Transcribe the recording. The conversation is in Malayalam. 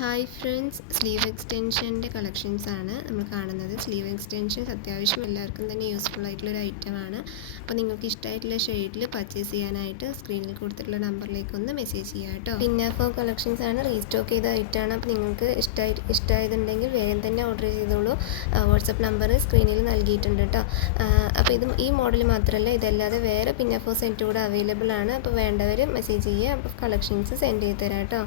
ഹായ് ഫ്രണ്ട്സ് സ്ലീവ് എക്സ്റ്റൻഷന്റെ കളക്ഷൻസ് ആണ് നമ്മൾ കാണുന്നത്. സ്ലീവ് എക്സ്റ്റൻഷൻസ് അത്യാവശ്യം എല്ലാവർക്കും തന്നെ യൂസ്ഫുൾ ആയിട്ടുള്ള ഒരു ഐറ്റമാണ് അപ്പോൾ നിങ്ങൾക്ക് ഇഷ്ടമായിട്ടുള്ള ഷെയ്ഡിൽ പർച്ചേസ് ചെയ്യാനായിട്ട് സ്ക്രീനിൽ കൊടുത്തിട്ടുള്ള നമ്പറിലേക്ക് ഒന്ന് മെസ്സേജ് ചെയ്യാം കേട്ടോ. പിന്നെ കളക്ഷൻസ് ആണ് റീസ്റ്റോക്ക് ചെയ്ത ഐറ്റമാണ് അപ്പോൾ നിങ്ങൾക്ക് ഇഷ്ടമായി ഇഷ്ടമായതുണ്ടെങ്കിൽ വേഗം തന്നെ ഓർഡർ ചെയ്തോളൂ. വാട്സപ്പ് നമ്പർ സ്ക്രീനിൽ നൽകിയിട്ടുണ്ട് കേട്ടോ. അപ്പോൾ ഇത് ഈ മോഡൽ മാത്രമല്ല ഇതല്ലാതെ വേറെ പിന്നെ ഫോർ സെന്റ് കൂടെ അവൈലബിൾ ആണ്. അപ്പോൾ വേണ്ടവർ മെസ്സേജ് ചെയ്യുക അപ്പോൾ കളക്ഷൻസ് സെൻഡ് ചെയ്ത് തരാം കേട്ടോ.